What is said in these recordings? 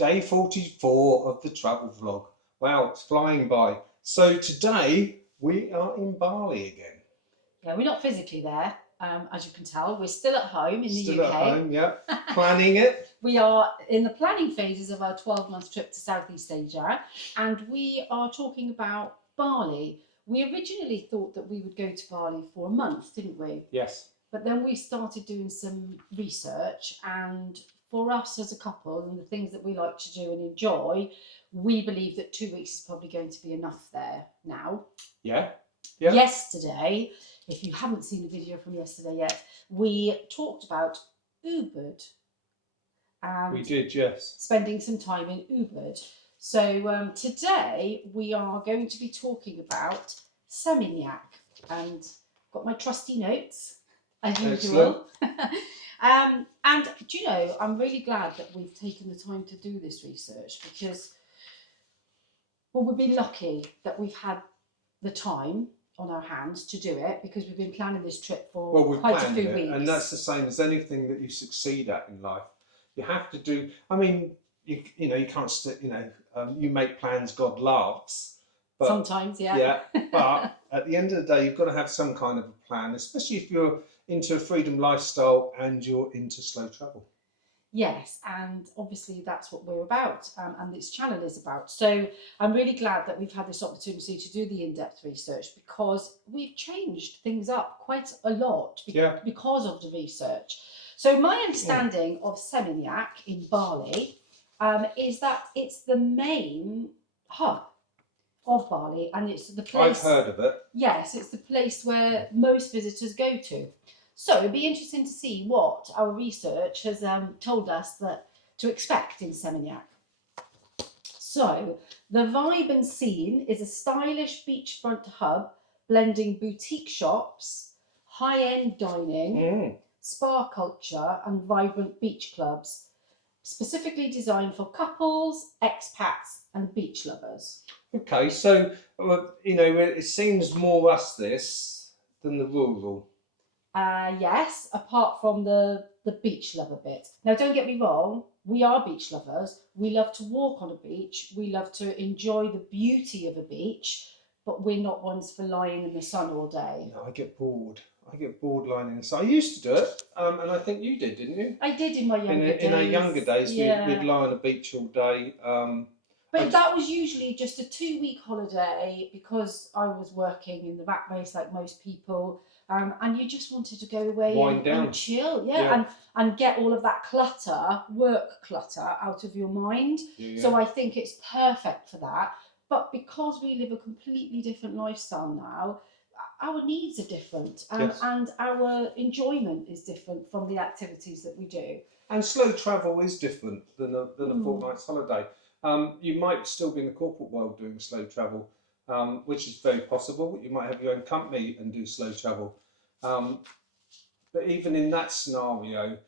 Day 44 of the travel vlog. Wow, it's flying by. So today we are in Bali again. Yeah, we're not physically there, as you can tell. We're still at home in the Still UK. at home, yeah. Planning it. We are in the planning phases of our 12-month trip to Southeast Asia, and we are talking about Bali. We originally thought that we would go to Bali for a month, didn't we? Yes. But then we started doing some research, and for us as a couple and the things that we like to do and enjoy, we believe that 2 weeks is probably going to be enough there now. Yeah. Yesterday, if you haven't seen the video from yesterday yet, we talked about Ubud. And we did, yes. Spending some time in Ubud. So today we are going to be talking about Seminyak, and got my trusty notes as usual. And do you know, I'm really glad that we've taken the time to do this research, because we've been lucky that we've had the time on our hands to do it, because we've been planning this trip for quite a few weeks. And that's the same as anything that you succeed at in life. You have to do. I mean, you can't. You make plans, God laughs. But, sometimes, yeah. Yeah, but at the end of the day, you've got to have some kind of a plan, especially if you're into a freedom lifestyle and you're into slow travel. Yes, and obviously that's what we're about, and this channel is about. So I'm really glad that we've had this opportunity to do the in-depth research, because we've changed things up quite a lot because of the research. So my understanding of Seminyak in Bali is that it's the main hub of Bali, and it's the place. I've heard of it. Yes, it's the place where most visitors go to. So it'd be interesting to see what our research has told us that to expect in Seminyak. So the vibe and scene is a stylish beachfront hub blending boutique shops, high-end dining, spa culture and vibrant beach clubs, specifically designed for couples, expats and beach lovers. Okay, so it seems more us this than the rural. Yes, apart from the beach lover bit. Now, don't get me wrong, we are beach lovers. We love to walk on a beach. We love to enjoy the beauty of a beach, but we're not ones for lying in the sun all day. No, I get bored. I get bored lying in the sun. I used to do it, and I think you did, didn't you? I did in my younger days. In our younger days, yeah. we'd lie on the beach all day. But that was usually just a 2-week holiday, because I was working in the rat race like most people. And you just wanted to go away and chill, and get all of that work clutter out of your mind. Yeah. So I think it's perfect for that. But because we live a completely different lifestyle now, our needs are different, and our enjoyment is different from the activities that we do. And slow travel is different than a fortnight's holiday. You might still be in the corporate world doing slow travel, which is very possible. You might have your own company and do slow travel. But even in that scenario,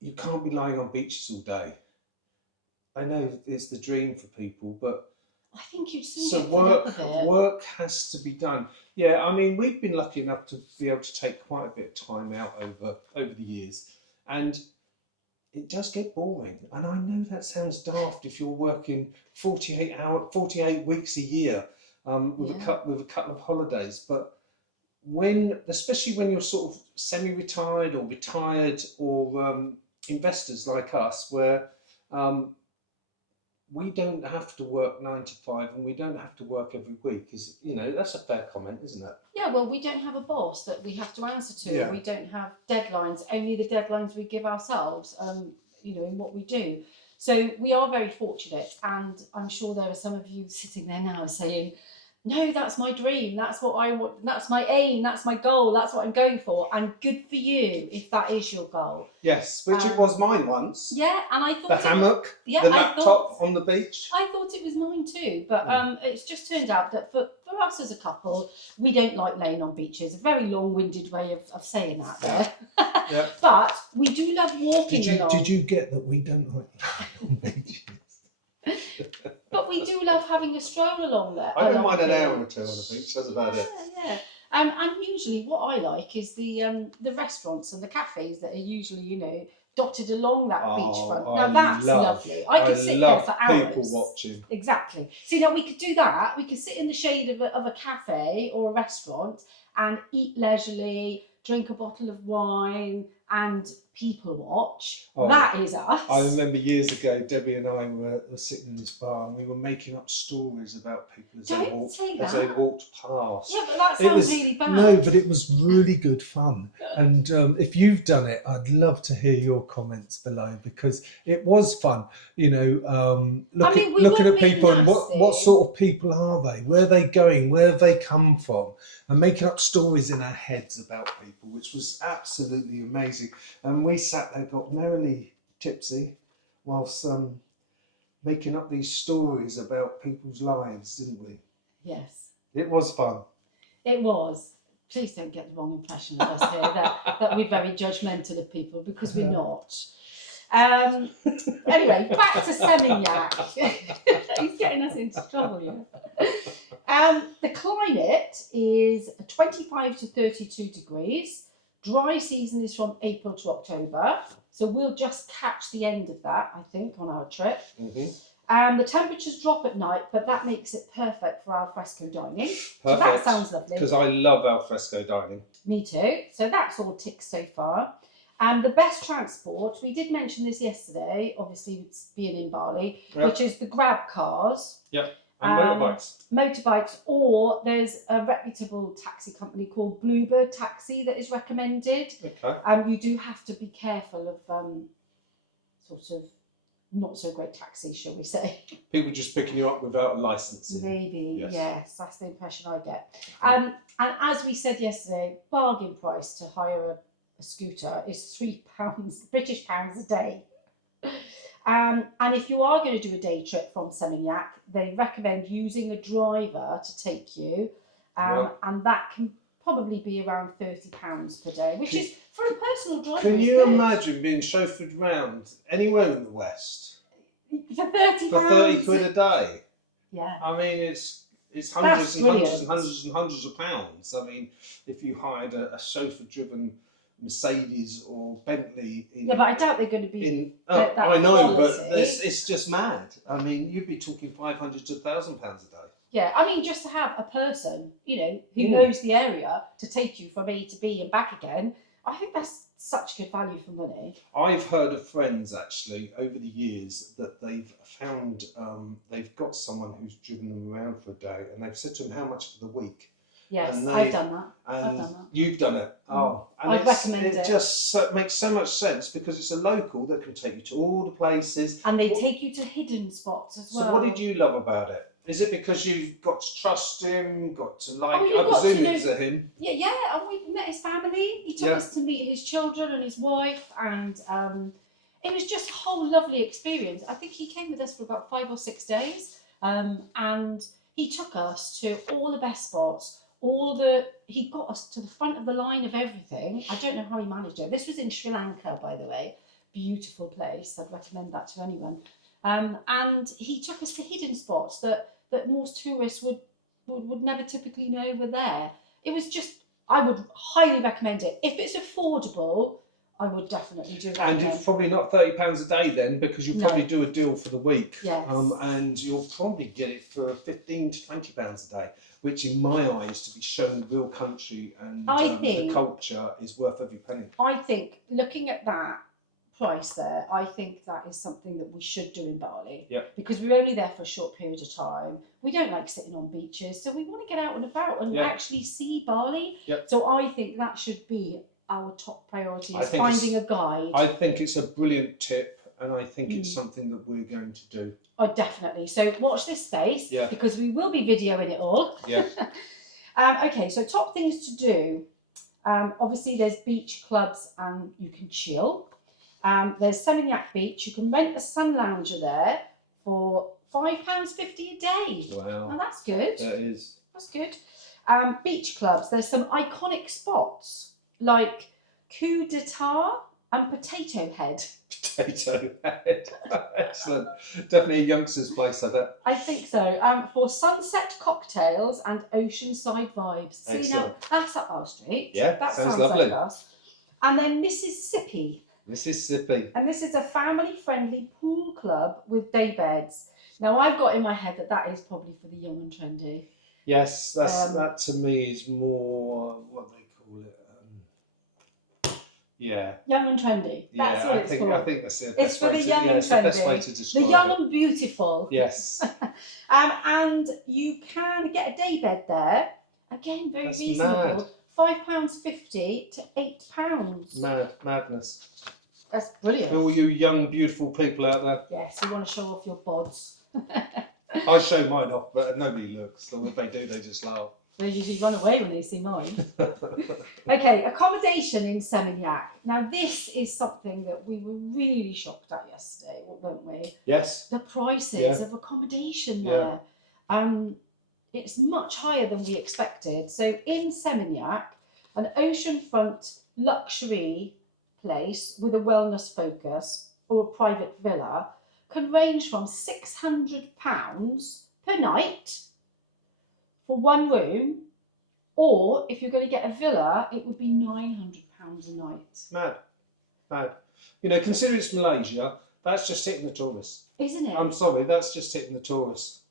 you can't be lying on beaches all day. I know it's the dream for people, but I think you'd soon get fed up of it. Work has to be done. Yeah, I mean, we've been lucky enough to be able to take quite a bit of time out over the years, and it does get boring. And I know that sounds daft if you're working 48 weeks a year with a couple of holidays, but especially when you're sort of semi-retired or retired, or investors like us, where we don't have to work 9 to 5 and we don't have to work every week. That's a fair comment, isn't it? Yeah, well, we don't have a boss that we have to answer to. Yeah. We don't have deadlines, only the deadlines we give ourselves, in what we do. So we are very fortunate, and I'm sure there are some of you sitting there now saying, no, that's my dream, that's what I want, that's my aim, that's my goal, that's what I'm going for. And good for you if that is your goal. Yes, which it was mine once. Yeah, and I thought the hammock, the laptop on the beach. I thought it was mine too, but it's just turned out that for us as a couple, we don't like laying on beaches. A very long-winded way of saying that there. Yeah. But we do love walking along. Did you get that we don't like laying on beaches? But we do love having a stroll along there. I don't mind an hour or two on the beach, that's about it. Yeah. And usually what I like is the restaurants and the cafes that are usually, dotted along that beachfront. Oh, Now that's lovely. I could sit there for hours. People watching. Exactly. See, now we could do that. We could sit in the shade of a cafe or a restaurant and eat leisurely, drink a bottle of wine and people watch. Oh, that is us. I remember years ago, Debbie and I were sitting in this bar and we were making up stories about people as they walked past. Yeah, but that sounds really bad. No, but it was really good fun. And if you've done it, I'd love to hear your comments below, because it was fun. You know, looking at people and what sort of people are they? Where are they going? Where have they come from? And making up stories in our heads about people, which was absolutely amazing. And we sat there, got merrily tipsy, whilst making up these stories about people's lives, didn't we? Yes. It was fun. It was. Please don't get the wrong impression of us here, that we're very judgmental of people, because we're not. Anyway, back to Seminyak. He's getting us into trouble here. The climate is 25 to 32 degrees. Dry season is from April to October. So we'll just catch the end of that, I think, on our trip. Mm-hmm. The temperatures drop at night, but that makes it perfect for al fresco dining. Perfect. So that sounds lovely. Because I love al fresco dining. Me too. So that's all ticks so far. And the best transport, we did mention this yesterday, obviously being in Bali, which is the grab cars. Yep. And motorbikes. Motorbikes, or there's a reputable taxi company called Bluebird Taxi that is recommended. Okay. You do have to be careful of sort of not so great taxis, shall we say. People just picking you up without a licence. Maybe, yes, that's the impression I get. And as we said yesterday, bargain price to hire a scooter is £3, British pounds a day. And if you are going to do a day trip from Seminyak, they recommend using a driver to take you, and that can probably be around £30 per day, which is, for a personal driver. Can you imagine being chauffeured round anywhere in the West for £30? For 30 quid a day? Yeah. I mean, it's hundreds and hundreds and hundreds and hundreds of pounds. I mean, if you hired a chauffeur-driven Mercedes or Bentley. But I doubt they're going to be. I know, but it's just mad. I mean, you'd be talking £500 to £1,000 a day. Yeah, I mean, just to have a person, who knows the area to take you from A to B and back again, I think that's such good value for money. I've heard of friends actually over the years that they've found they've got someone who's driven them around for a day, and they've said to them how much for the week. Yes, I've done that. And you've done it. Oh, and I'd recommend it. It just makes so much sense because it's a local that can take you to all the places. And they take you to hidden spots as well. So what did you love about it? Is it because you've got to trust him, got to like, I presume it was him? Yeah, and we met his family. He took us to meet his children and his wife, and it was just a whole lovely experience. I think he came with us for about 5 or 6 days, and he took us to all the best spots. He got us to the front of the line of everything. I don't know how he managed it. This was in Sri Lanka, by the way. Beautiful place. I'd recommend that to anyone. And he took us to hidden spots that most tourists would never typically know were there. It was just, I would highly recommend it. If it's affordable, I would definitely do that. And it's probably not £30 a day then, because you'll probably do a deal for the week. Yes. And you'll probably get it for £15 to £20 a day, which in my eyes, to be shown the real country and the culture, is worth every penny. I think, looking at that price there, I think that is something that we should do in Bali. Yeah. Because we're only there for a short period of time. We don't like sitting on beaches, so we want to get out and about and actually see Bali. Yep. So I think that should be our top priority, is finding a guide. I think it's a brilliant tip, and I think it's something that we're going to do. Oh, definitely. So watch this space, because we will be videoing it all. Yeah. Okay, so top things to do. Obviously, there's beach clubs and you can chill. There's Seminyak Beach. You can rent a sun lounger there for £5.50 a day. Wow. Now that's good. That is. That's good. Beach clubs. There's some iconic spots like Coup d'Etat and Potato Head. Potato Head. Excellent. Definitely a youngster's place, I bet. I think so. For sunset cocktails and oceanside vibes. Excellent. See, now that's up our street. Yeah, that sounds lovely. like us. And then Mississippi. Mississippi. And this is a family-friendly pool club with day beds. Now, I've got in my head that is probably for the young and trendy. Yes, that to me is more what they call it. Yeah. Young and trendy. That's what it's for. I think that's it. It's for the young and trendy. It's the best way to describe the young it. and beautiful. Yes. And you can get a day bed there. Again, very reasonable. £5.50 to £8. Madness. That's brilliant. For all you young, beautiful people out there. Yes, you want to show off your bods. I show mine off, but nobody looks. So if they do, they just laugh. They usually run away when they see mine. Okay, accommodation in Seminyak. Now, this is something that we were really shocked at yesterday, weren't we? Yes. The prices of accommodation there. It's much higher than we expected. So in Seminyak, an oceanfront luxury place with a wellness focus or a private villa can range from £600 per night for one room, or if you're going to get a villa, it would be £900 a night. Mad. You know, consider it's Malaysia, that's just hitting the tourists. Isn't it? I'm sorry, that's just hitting the tourists.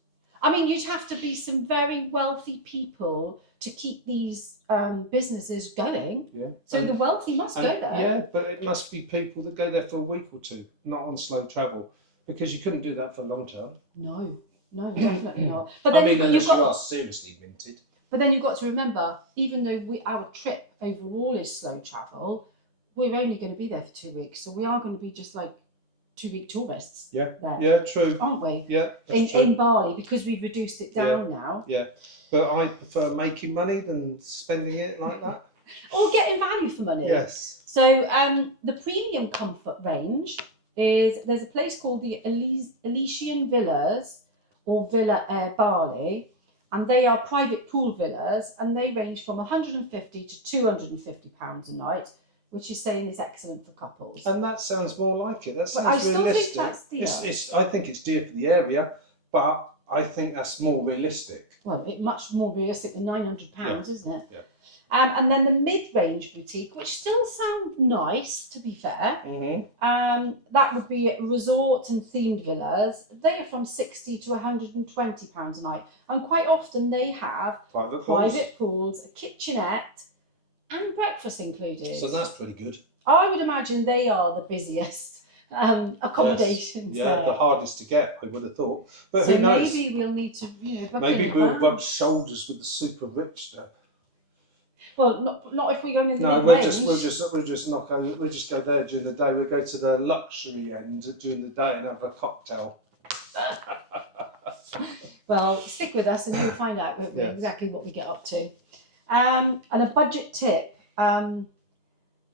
I mean, you'd have to be some very wealthy people to keep these businesses going. Yeah. So the wealthy must go there. Yeah, but it must be people that go there for a week or two, not on SlowTravel, because you couldn't do that for long term. No, definitely not. But then unless you are seriously minted. But then you've got to remember, even though our trip overall is SlowTravel, we're only going to be there for 2 weeks, so we are going to be just like 2-week tourists. Yeah, there, yeah, true. Aren't we? Yeah, in Bali, because we've reduced it down now. Yeah, but I prefer making money than spending it like that. Or getting value for money. Yes. So the premium comfort range is, there's a place called the Elysian Villas or Villa Air Bali, and they are private pool villas, and they range from £150 to £250 a night, which is saying is excellent for couples. And that sounds more like it. That sounds I still realistic. think that's dear. I think it's dear for the area, but I think that's more realistic. Well, it's much more realistic than £900, isn't it? Yeah. And then the mid-range boutique, which still sound nice, to be fair. Mm-hmm. That would be resort and themed villas. They are from £60 to £120 a night, and quite often they have private pools, a kitchenette, and breakfast included. So that's pretty good. I would imagine they are the busiest accommodations. Yes. Yeah, there. the hardest to get, I would have thought. But so who knows? Maybe we'll need to, book maybe in we'll advance. rub shoulders with the super rich stuff. Well, not if we go in the No, mid-range. we'll just go there during the day. We'll go to the luxury end during the day and have a cocktail. Well, stick with us and you'll find out exactly what we get up to. And a budget tip.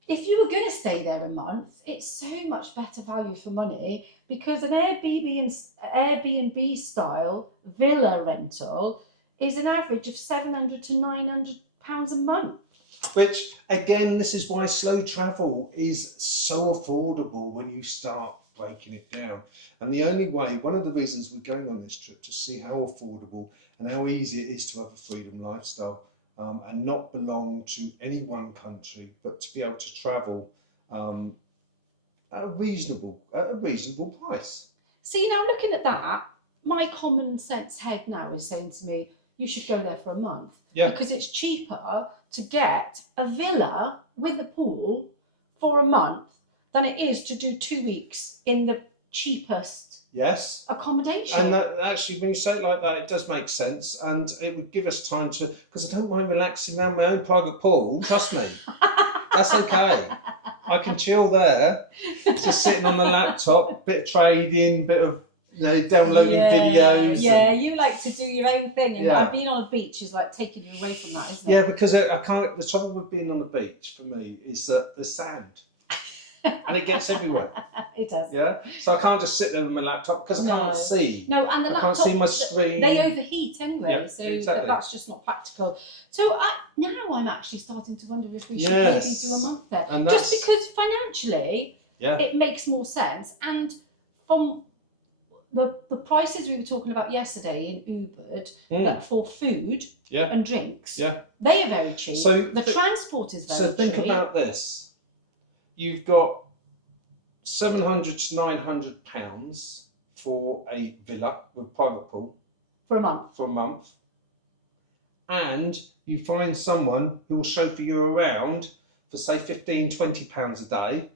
If you were going to stay there a month, it's so much better value for money, because an Airbnb style villa rental is an average of £700 to £900 a month. Which, again, this is why SlowTravel is so affordable when you start breaking it down. And the only way, one of the reasons we're going on this trip, to see how affordable and how easy it is to have a freedom lifestyle, and not belong to any one country, but to be able to travel at a reasonable price. See, now looking at that, my common sense head now is saying to me, you should go there for a month. Yeah. Because it's cheaper to get a villa with a pool for a month than it is to do 2 weeks in the cheapest accommodation. And that, actually, when you say it like that, it does make sense, and it would give us time to, because I don't mind relaxing around my own private pool, trust me. That's okay. I can chill there, just sitting on the laptop, bit of trading, bit of downloading videos. Yeah, you like to do your own thing, and being on a beach is like taking you away from that, isn't it? Yeah, because I can't. The trouble with being on the beach for me is that there's sand, and it gets everywhere. It does. Yeah, so I can't just sit there with my laptop because I can't see. No, and the laptop, can't see my screen. They overheat anyway, Yeah, so exactly. that's just not practical. So now I'm actually starting to wonder if we should maybe do a month there, and just because financially, it makes more sense, and from the prices we were talking about yesterday in Ubered for food and drinks, they are very cheap. So the transport is very cheap. So think about this. You've got £700 to £900 for a villa with private pool For a month. for a month, and you find someone who will chauffeur you around for say £15-20 a day.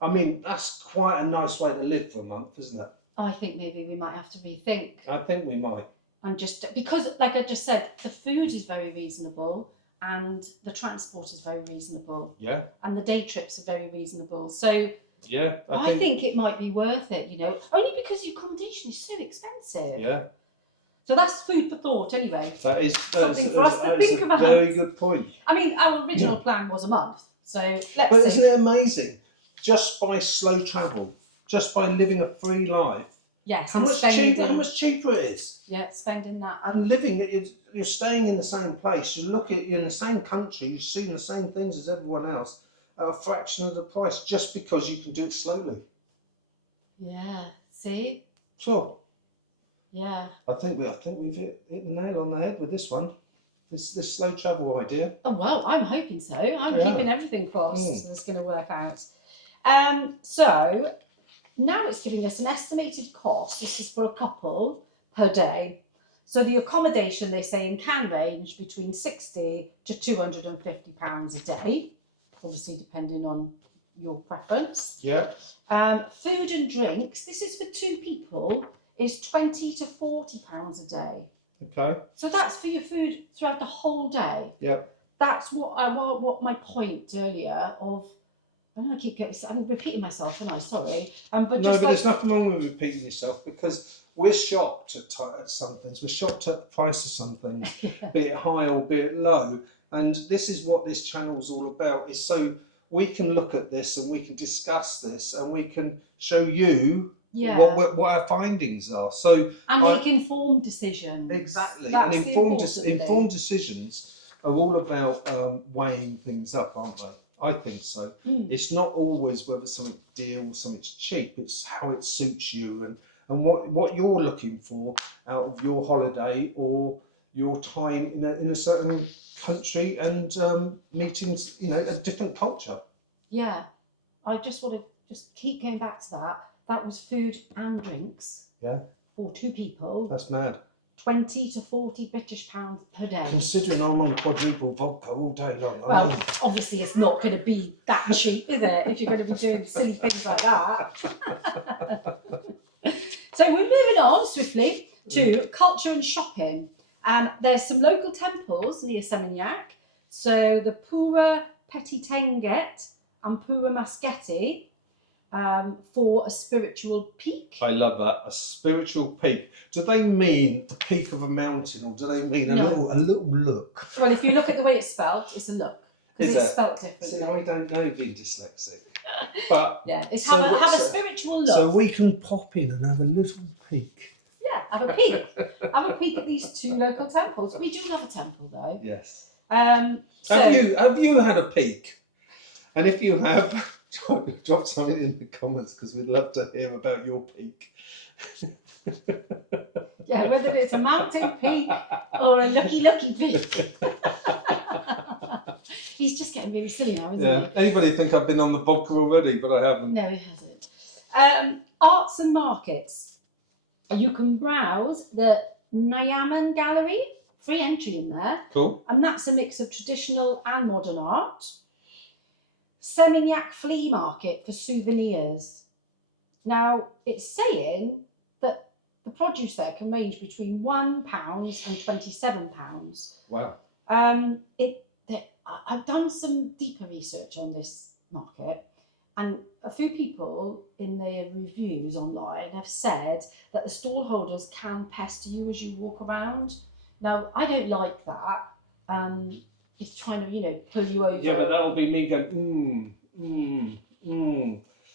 I mean, that's quite a nice way to live for a month, isn't it? I think maybe we might have to rethink. I think we might. And just because, like I just said, the food is very reasonable and the transport is very reasonable. Yeah. And the day trips are very reasonable. So Yeah. I think it might be worth it, you know, only because the accommodation is so expensive. Yeah. So that's food for thought anyway. That is Something for us to think about. Very good point. I mean, our original plan was a month. So let's But see. isn't it amazing? Just by slow travel, just by living a free life, Yes. how much cheaper it is. Yeah, spending that. And living it, you're staying in the same place. You're in the same country. You're seeing the same things as everyone else at a fraction of the price, just because you can do it slowly. Yeah. See. Sure. Yeah. I think we've hit the nail on the head with this one. This slow travel idea. Oh well, I'm hoping so. I'm keeping everything crossed. It's going to work out. So now it's giving us an estimated cost. This is for a couple per day. So the accommodation, they say, can range between £60 to £250 a day, obviously depending on your preference. Yeah. Food and drinks, this is for 2 people, is £20 to £40 a day. Okay. So that's for your food throughout the whole day. Yep. That's what my point earlier of. I know I'm repeating myself, and I'm sorry. But there's nothing wrong with repeating yourself, because we're shocked at some things. We're shocked at the price of some things, be it high or be it low. And this is what this channel is all about. Is so we can look at this and we can discuss this and we can show you what our findings are. So make informed decisions. Exactly. That's and informed decisions are all about weighing things up, aren't they? I think so. It's not always whether something's deal, something's cheap. It's how it suits you and what you're looking for out of your holiday or your time in a certain country and meeting, a different culture. Yeah, I just want to keep going back to that. That was food and drinks. Yeah. For 2 people. That's mad. £20 to £40 British pounds per day. Considering I'm on quadruple vodka all day long. Well, obviously it's not going to be that cheap, is it? If you're going to be doing silly things like that. So we're moving on swiftly to culture and shopping. There's some local temples near Seminyak. So the Pura Petitenget and Pura Masketi. For a spiritual peak. I love that, a spiritual peak. Do they mean the peak of a mountain, or do they mean a little look? Well, if you look at the way it's spelt, it's a look, because it's spelt differently. See, I don't know being dyslexic, but yeah, it's have a spiritual look. So we can pop in and have a little peek. Yeah, have a peek. Have a peek at these 2 local temples. We do love a temple, though. Yes. Have you had a peek? And if you have, drop something in the comments, because we'd love to hear about your peak. Yeah, whether it's a mountain peak or a lucky peak. He's just getting really silly now, isn't he? Anybody think I've been on the vodka already, but I haven't. No, he hasn't. Arts and markets. You can browse the Nyaman Gallery, free entry in there. Cool. And that's a mix of traditional and modern art. Seminyak flea market for souvenirs. Now, it's saying that the produce there can range between £1 and £27. Wow. I've done some deeper research on this market, and a few people in their reviews online have said that the stall holders can pester you as you walk around. Now, I don't like that. It's trying to, pull you over. Yeah, but that'll be me going,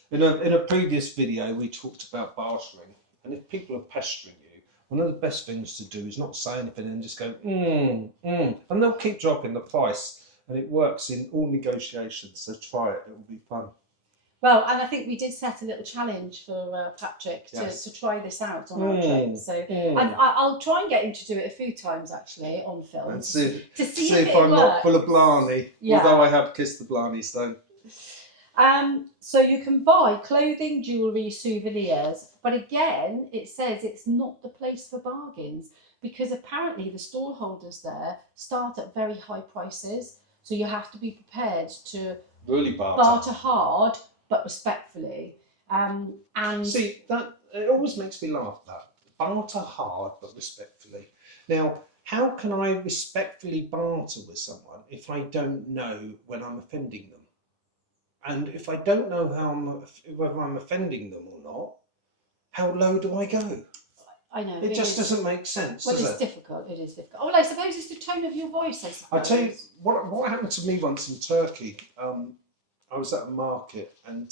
In a previous video, we talked about bartering, and if people are pestering you, one of the best things to do is not say anything and just go, and they'll keep dropping the price, and it works in all negotiations. So try it; it will be fun. Well, and I think we did set a little challenge for Patrick to try this out on our trip. So I'll try and get him to do it a few times actually on film. And see if I'm not full of blarney, Yeah. although I have kissed the blarney stone. So you can buy clothing, jewellery, souvenirs, but again, it says it's not the place for bargains because apparently the stall holders there start at very high prices. So you have to be prepared to Really barter hard but respectfully. And See, that it always makes me laugh. That barter hard but respectfully. Now, how can I respectfully barter with someone if I don't know when I'm offending them? And if I don't know whether I'm offending them or not, how low do I go? I know It just doesn't make sense, well, does it's it? difficult. It is difficult. Oh, well, I suppose it's the tone of your voice. I suppose. I tell you what happened to me once in Turkey. I was at a market and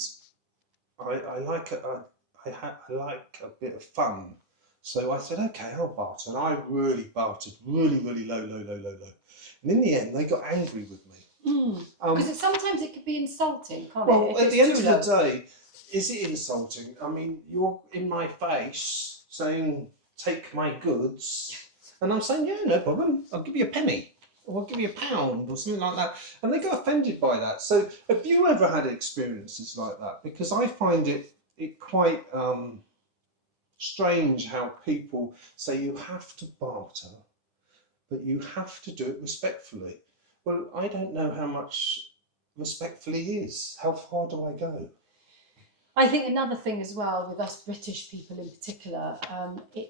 I like I like a bit of fun. So I said, okay, I'll barter. And I really bartered, really, really low. And in the end, they got angry with me. Because sometimes it could be insulting, can't Well, it? at the end of the day, is it insulting? I mean, you're in my face saying, take my goods. And I'm saying, yeah, no problem. I'll give you a penny. Or I'll give you £1 or something like that. And they got offended by that. So have you ever had experiences like that? Because I find it quite strange how people say you have to barter, but you have to do it respectfully. Well, I don't know how much respectfully is. How far do I go? I think another thing as well with us British people in particular,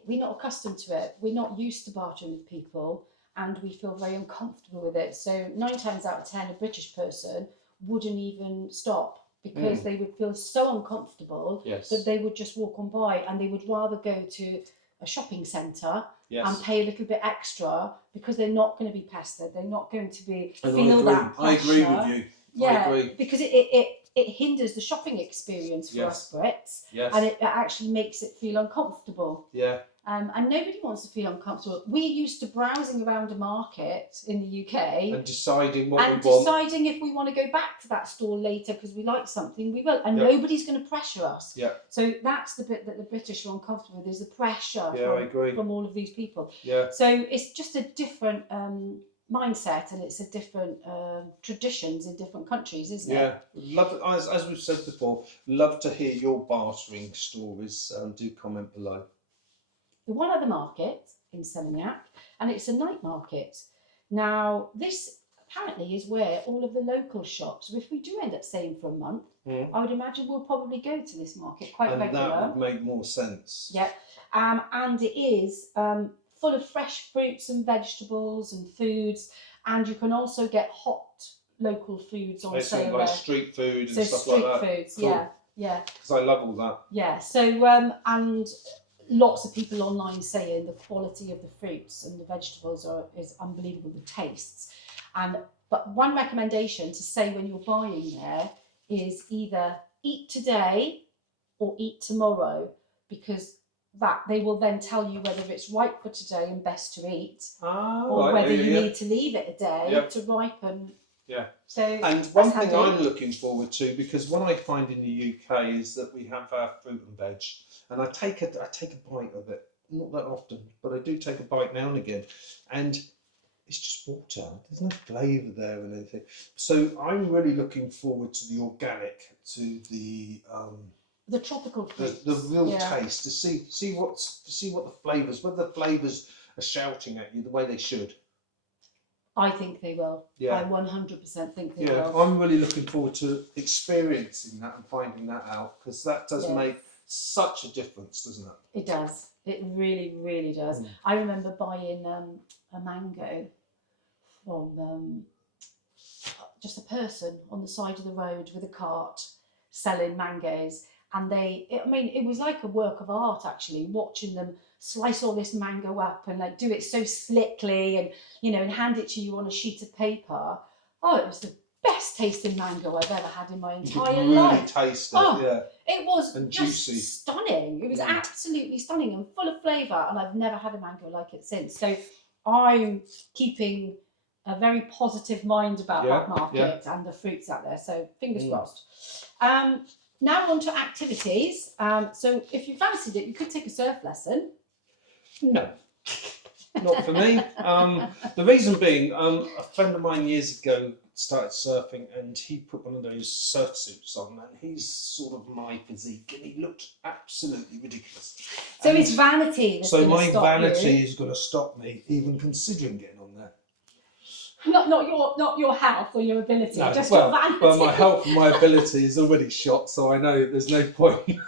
we're not accustomed to it. We're not used to bartering with people and we feel very uncomfortable with it. So 9 times out of 10, a British person wouldn't even stop because they would feel so uncomfortable that they would just walk on by and they would rather go to a shopping centre and pay a little bit extra because they're not going to be pestered. They're not going to be feel that pressure. I agree with you. Yeah, I agree. because it hinders the shopping experience for us Brits, and it actually makes it feel uncomfortable. Yeah. And nobody wants to feel uncomfortable. We're used to browsing around a market in the UK and deciding what we want. Deciding if we want to go back to that store later because we like something, we will. And nobody's going to pressure us. Yeah. So that's the bit that the British are uncomfortable with, is the pressure from all of these people. Yeah. So it's just a different mindset, and it's a different traditions in different countries, isn't it? Yeah, love, as we've said before, love to hear your bartering stories. Do comment below. The one other market in Seminyak, and it's a night market. Now, this apparently is where all of the local shops, if we do end up staying for a month, I would imagine we'll probably go to this market quite regular. And that would make more sense. Yeah, and it is full of fresh fruits and vegetables and foods, and you can also get hot local foods on sale like there. Street food and so stuff like that. Street foods, cool. yeah. Because I love all that. Yeah, so and lots of people online saying the quality of the fruits and the vegetables is unbelievable, the tastes. But one recommendation to say when you're buying there is either eat today or eat tomorrow, because that they will then tell you whether it's ripe for today and best to eat, or whether you need to leave it a day to ripen. Yeah. So and one thing I'm looking forward to, because what I find in the UK is that we have our fruit and veg, and I take a bite of it, not that often, but I do take a bite now and again, and it's just water. There's no flavour there and anything. So I'm really looking forward to the organic, to the tropical fruits, the real taste, to see what the flavours, whether the flavours are shouting at you the way they should. I think they will. Yeah. I 100% think they will. Yeah, I'm really looking forward to experiencing that and finding that out, because that does make such a difference, doesn't it? It does. It really, really does. I remember buying a mango from just a person on the side of the road with a cart selling mangoes. And it was like a work of art, actually, watching them slice all this mango up and like do it so slickly and, and hand it to you on a sheet of paper. Oh, it was the best tasting mango I've ever had in my entire life. Taste it, It was and just juicy. Stunning. It was absolutely stunning and full of flavour, and I've never had a mango like it since. So I'm keeping a very positive mind about that market and the fruits out there. So fingers crossed. Now on to activities. So if you fancied it, you could take a surf lesson. No. Not for me. The reason being, a friend of mine years ago started surfing, and he put one of those surf suits on, and he's sort of my physique, and he looked absolutely ridiculous. So And it's vanity that's so going to my stop vanity you. is going to stop me even considering getting on there. Not your health or your ability, No, just well, your vanity. well, my health and my ability is already shot, so I know there's no point.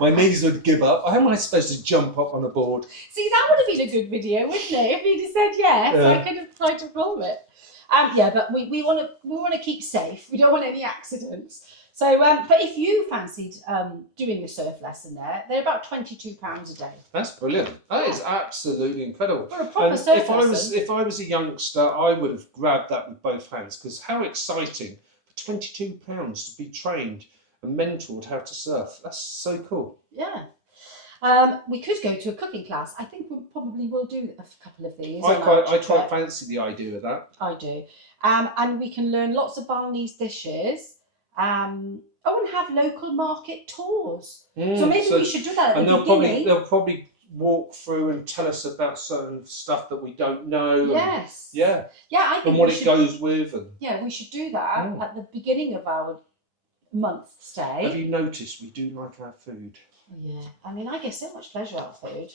My knees would give up. How am I supposed to jump up on a board? See, that would have been a good video, wouldn't it? If he'd have said yes, I could have tried to film it. Yeah, but we want to keep safe. We don't want any accidents. So, but if you fancied doing a surf lesson there, they're about £22 a day. That's brilliant. That is absolutely incredible. For a proper And surf if I was a youngster, I would have grabbed that with both hands, because how exciting for £22 to be trained and mentored how to surf. That's so cool. Yeah. We could go to a cooking class. I think we probably will do a couple of these. I quite fancy the idea of that. I do. And we can learn lots of Balinese dishes. And have local market tours. So maybe we should do that at the beginning. They'll probably walk through and tell us about certain stuff that we don't know. Yes. Yeah. I think and what it goes with. And yeah, we should do that at the beginning of our month stay. Have you noticed we do like our food? Oh, yeah. I mean, I get so much pleasure out of food.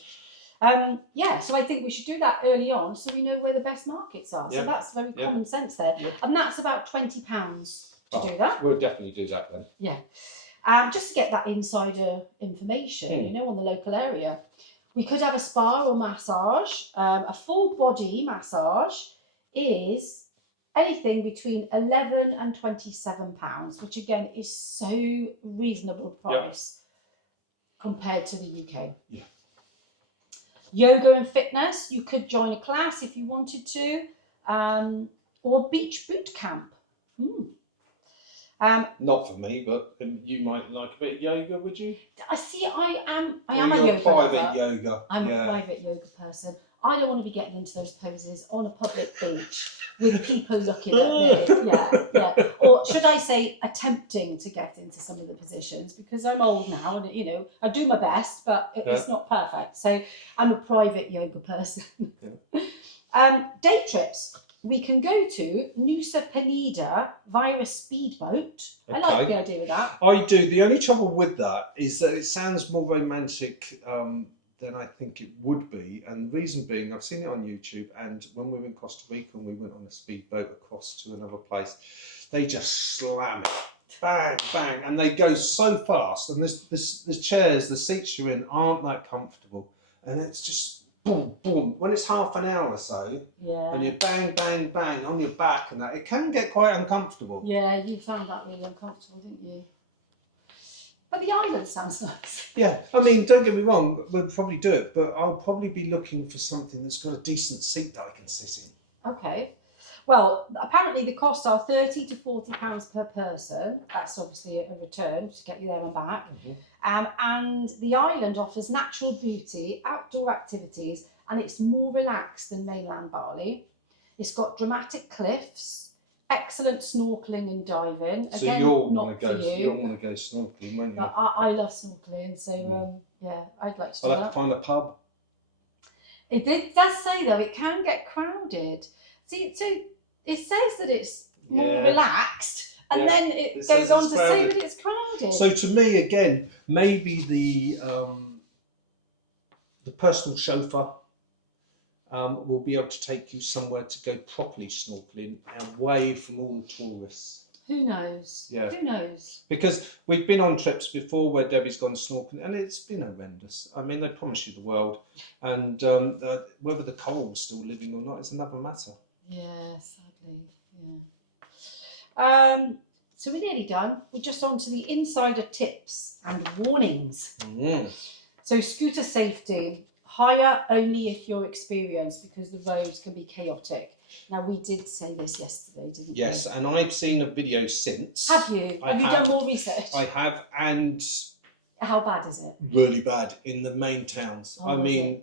So I think we should do that early on so we know where the best markets are. Yeah. So that's very common sense there. Yeah. And that's about £20 to do that. We'll definitely do that then. Yeah. Just to get that insider information, on the local area. We could have a spa or massage. A full body massage is anything between £11 and £27, which again is so reasonable price compared to the UK. Yeah. Yoga and fitness, you could join a class if you wanted to, or beach boot camp. Not for me, but you might like a bit of yoga, would you? I am a yoga private lover. yoga. I'm a private yoga person. I don't want to be getting into those poses on a public beach with people looking at me. Yeah. Or should I say, attempting to get into some of the positions, because I'm old now and I do my best, but it's not perfect. So I'm a private yoga person. Day trips. We can go to Nusa Penida via a speedboat. Okay. I like the idea of that. I do. The only trouble with that is that it sounds more romantic than I think it would be. And the reason being, I've seen it on YouTube, and when we were in Costa Rica and we went on a speedboat across to another place, they just slam it. Bang, bang. And they go so fast. And the chairs, the seats you're in aren't that comfortable. And it's just boom, boom. When it's half an hour or so, and you bang, bang, bang on your back and that, it can get quite uncomfortable. Yeah, you found that really uncomfortable, didn't you? But the island sounds nice. Yeah, I mean, don't get me wrong, we'll probably do it, but I'll probably be looking for something that's got a decent seat that I can sit in. Okay. Well, apparently the costs are £30 to £40 per person. That's obviously a return to get you there and back. And the island offers natural beauty, outdoor activities, and it's more relaxed than mainland Bali. It's got dramatic cliffs, excellent snorkelling and diving. So Again, you'll not want to go snorkelling, won't you? I love snorkelling, so I'd like to do I'll have that. to find a pub. It does say though it can get crowded. See, so it says that it's more relaxed, and then it goes on to say that it's crowded. So to me, again, maybe the personal chauffeur will be able to take you somewhere to go properly snorkelling, away from all the tourists. Who knows? Yeah. Who knows? Because we've been on trips before where Debbie's gone snorkelling, and it's been horrendous. I mean, they promise you the world, and whether the coral's still living or not is another matter. Yeah, sadly. Yeah. So we're nearly done. We're just on to the insider tips and warnings. So scooter safety. Hire only if you're experienced, because the roads can be chaotic. Now, we did say this yesterday, didn't we? Yes, and I've seen a video since. Have you? Have you done more research? I have, and... How bad is it? Really bad in the main towns. Oh, I mean,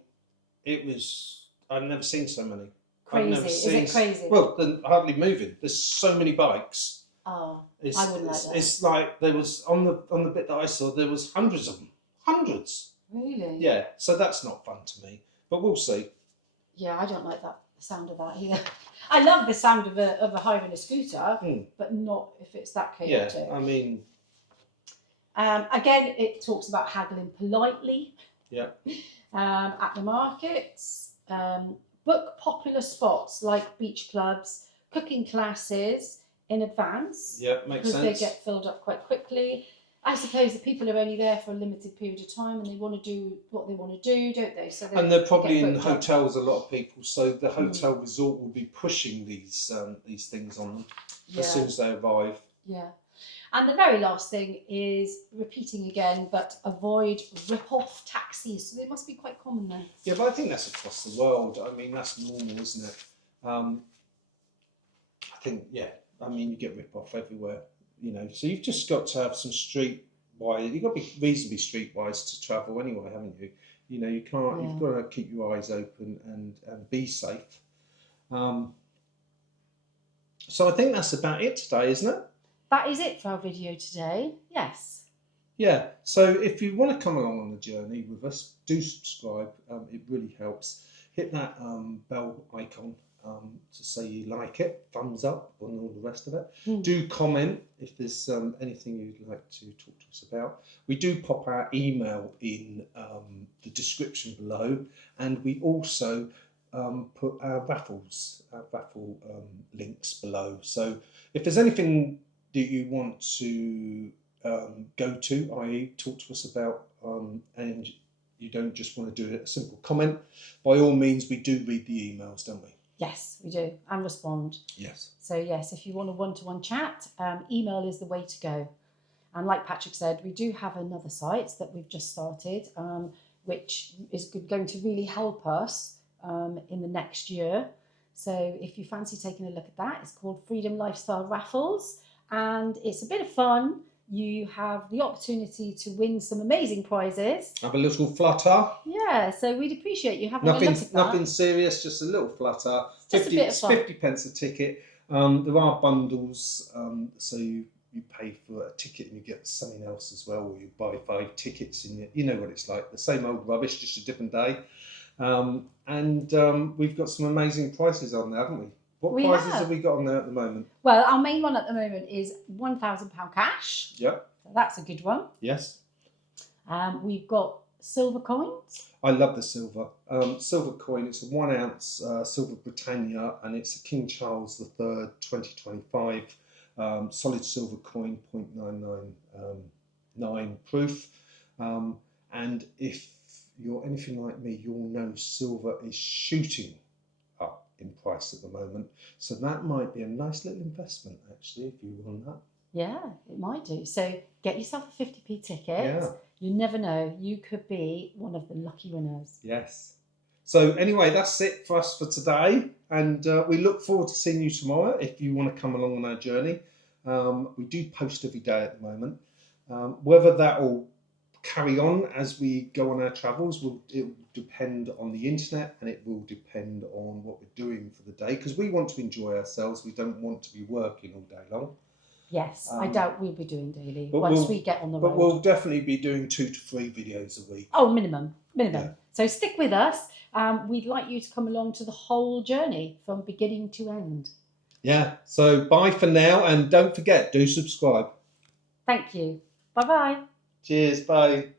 it was... I've never seen so many. Crazy. Is it crazy? Well, they're hardly moving. There's so many bikes. Oh, I wouldn't like that. It's like there was, on the bit that I saw, there was hundreds of them. Hundreds. Really? Yeah, so that's not fun to me. But we'll see. Yeah, I don't like the sound of that either. I love the sound of a hiring a scooter, but not if it's that chaotic. Yeah, I mean, again, it talks about haggling politely. yeah. At the markets, book popular spots like beach clubs, cooking classes in advance. Yeah, makes because sense. They get filled up quite quickly. I suppose the people are only there for a limited period of time and they want to do what they want to do, don't they? So And they're probably get in booked up. hotels, a lot of people. So the hotel resort will be pushing these things on them as soon as they arrive. Yeah. And the very last thing is repeating again, but avoid rip-off taxis. So they must be quite common then. Yeah, but I think that's across the world. I mean, that's normal, isn't it? I think, yeah. I mean, you get rip-off everywhere, you know. So you've just got to have some streetwise. You've got to be reasonably streetwise to travel anyway, haven't you? You know, you can't. Yeah. You've got to keep your eyes open and be safe. So I think that's about it today, isn't it? That is it for our video today. Yes. Yeah. So if you want to come along on the journey with us, do subscribe. It really helps. Hit that bell icon to say you like it, thumbs up, and all the rest of it. Do comment if there's anything you'd like to talk to us about. We do pop our email in the description below, and we also put our raffle links below. So if there's anything that you want to go to, i.e. talk to us about, and you don't just want to do a simple comment, by all means, we do read the emails, don't we? Yes, we do, and respond. Yes. So yes, if you want a one-to-one chat, email is the way to go. And like Patrick said, we do have another site that we've just started, which is going to really help us in the next year. So if you fancy taking a look at that, it's called Freedom Lifestyle Raffles, and it's a bit of fun. You have the opportunity to win some amazing prizes. Have a little flutter. Yeah, so we'd appreciate you having a look at that. Nothing serious, just a little flutter. Just 50, a bit of fun. 50 pence a ticket. There are bundles, so you pay for a ticket and you get something else as well, or you buy 5 tickets and you know what it's like. The same old rubbish, just a different day. And we've got some amazing prices on there, haven't we? What prizes have we got on there at the moment? Well, our main one at the moment is £1,000 cash. Yep. So that's a good one. Yes. We've got silver coins. I love the silver. Silver coin, it's a 1 ounce silver Britannia, and it's a King Charles III 2025 solid silver coin, 0.999 proof. And if you're anything like me, you'll know silver is shooting up in price at the moment. So that might be a nice little investment, actually, if you want that. Yeah, it might do. So get yourself a 50p ticket. Yeah. You never know. You could be one of the lucky winners. Yes. So anyway, that's it for us for today. And we look forward to seeing you tomorrow if you want to come along on our journey. We do post every day at the moment. Whether that will carry on as we go on our travels, it will depend on the internet, and it will depend on what we're doing for the day, because we want to enjoy ourselves. We don't want to be working all day long. Yes, I doubt we'll be doing daily but once we get on the road. But we'll definitely be doing 2 to 3 videos a week. Oh, minimum. Yeah. So stick with us. We'd like you to come along to the whole journey from beginning to end. Yeah, so bye for now, and don't forget, do subscribe. Thank you. Bye-bye. Cheers, bye.